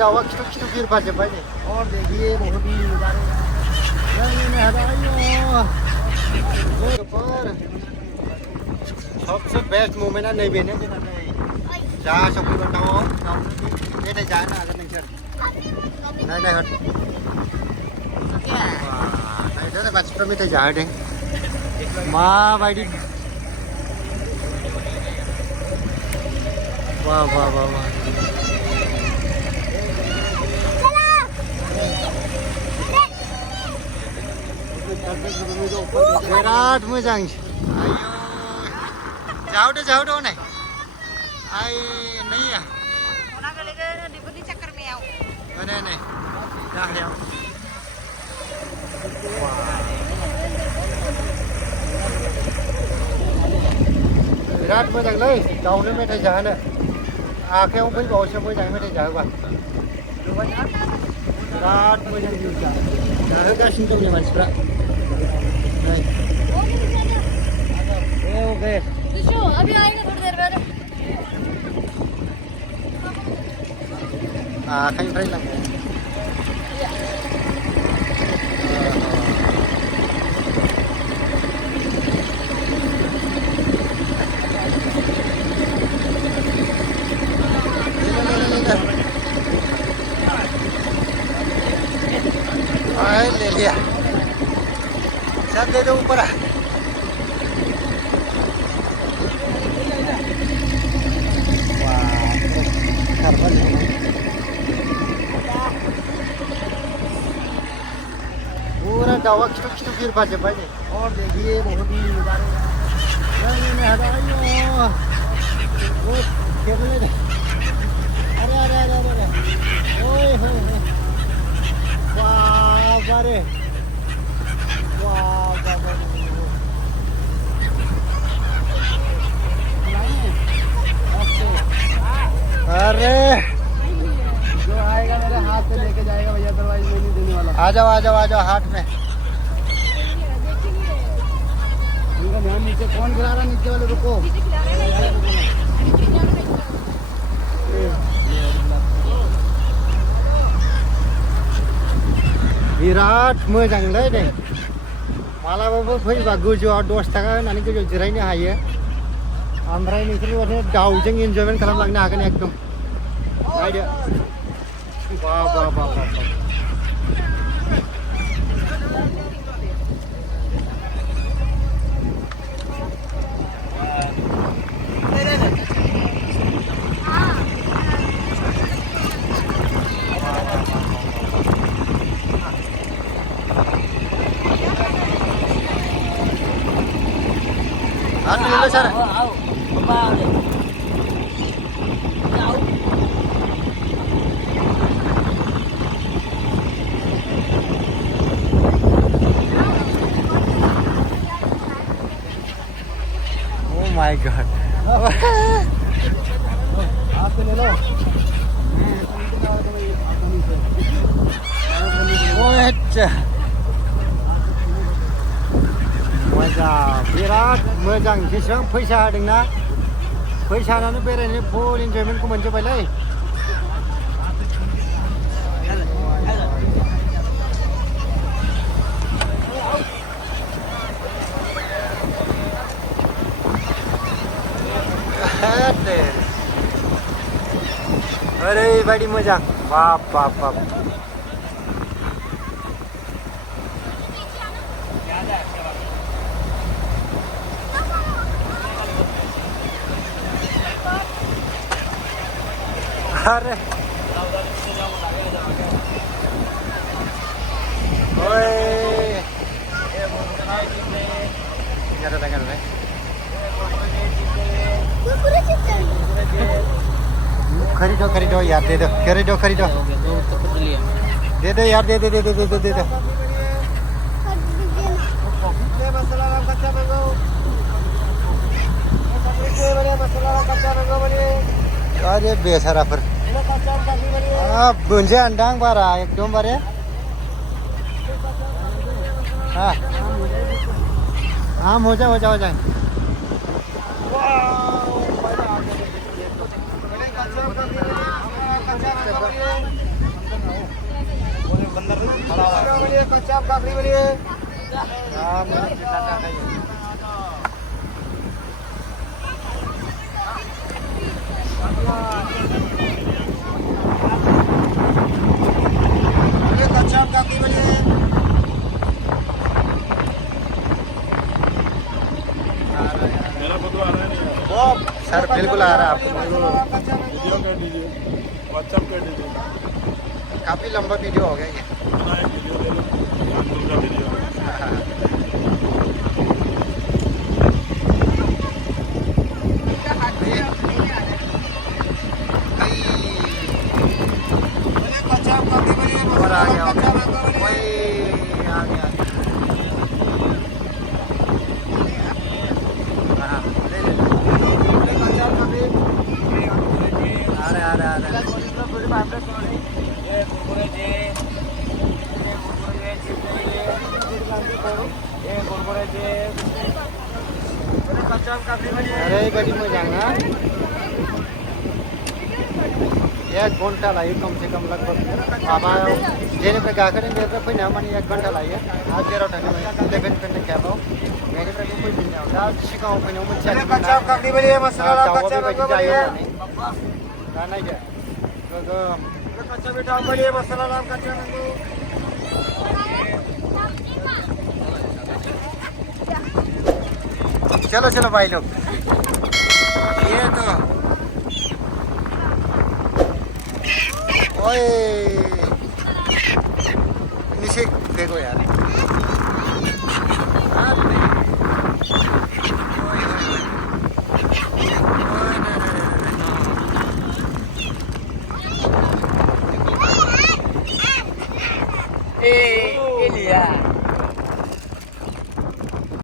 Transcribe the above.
दावा खिथु खिथु बिरफाजोब्बाय नै और देखिए बहुत ही नजारे सबसे बेस्ट मोमेन्टआ नैबेनो जोंना नै जा सफैबाय दाउआव मेथाइ जानो हागोन नोंसोर नायहर नायदो मानसिफ्रा मेथाइ जाहोदों माबायदि वाह वाह वाह वाह बिराद मोजां आयौ जाहोदो जाहोदो हनै आइ नैया Orang kali-kali di budi cakar meow. नै नै गाहायाव बिराद मोजांलै दाउनो मेथाइ जाहोनो आखायाव फैबावोसो मोजाङै मेथाइ जाहोबा बिराद मोजां जाहोगासिनो दं नै मानसिफ्रा नै ओके Susu, अभी आएंगे थोड़ी देर बाद. आखाइनिफ्राय लांबाय ले लिया सब दे दो ऊपर पूरा दावा खिथु खिथु बिरफाजोब्बाय नै और देखिए बहुत ही नजारे अरे अरे अरे अरे ओए होए वाह अरे वाह अरे जो आएगा मेरे हाथ से लेके जाएगा भैया अदरवाइज मैं नहीं देने वाला आ जाओ हाथ में उनका ध्यान नीचे कौन गिरा रहा नीचे वाले रुको बिराद मोजांलै नै मालाबाबो फैबा गोजौआव 10 थाखा होनानै गोजौआव जिरायनो हायो ओमफ्राय नोंसोर माने दाउजों एन्जयमेन्ट खालामलांनो हागोन एकदम नायदो वाह वाह वाह वाह हाथ ले लो सर ओह माय गॉड हाथ ले लो ओह मोजां बिराद मोजां जेसेबां फैसा होदोंना फैसा होनानै बेरायनो फुल इन्जयमेन्टखौ मोनजोब्बायलै ओरैबायदि मोजां बाप बाप बाप अरे ओए खरीदो यार दे दो खरीदो दे दो यार दे दो अरे बेसाराफोर मोनसे आन्दां बारा एकदमबारे हाँ हो जाए बोलिए कच्चा काकड़ी बोलिए हाँ मेरा पिता का है बोलिए कच्चा काकड़ी बोलिए वो सर बिल्कुल आ रहा है आपको वीडियो कर दीजिए, व्हाट्सएप कर दीजिए। काफी लंबा वीडियो हो गया ये एक वीडियो ले लो, अंकुर का वीडियो। और आ गया वही आ गया हाँ, ले ले आ रहे अरे बड़ी मजा ना 1 घन्टा लायो कम से कम लगभग माबा जेनिफ्राय गाखोदों बेनिफ्राय फैनायाव माने 1 घन्टा लायो आरो जेराव थांदों 11 केबाव बेनिफ्रायबो फैफिननायाव दा सिगाङाव फैनायाव मोनथियाखैमोन दाउआ बेबायदि जायो होननानै दा नायदो गोगोम कच्चा बेटा बोलिए मसाला नाम कच्चा नांगौ चलो चलो भाई लोग ये तो ओए नीचे देखो यार Iya.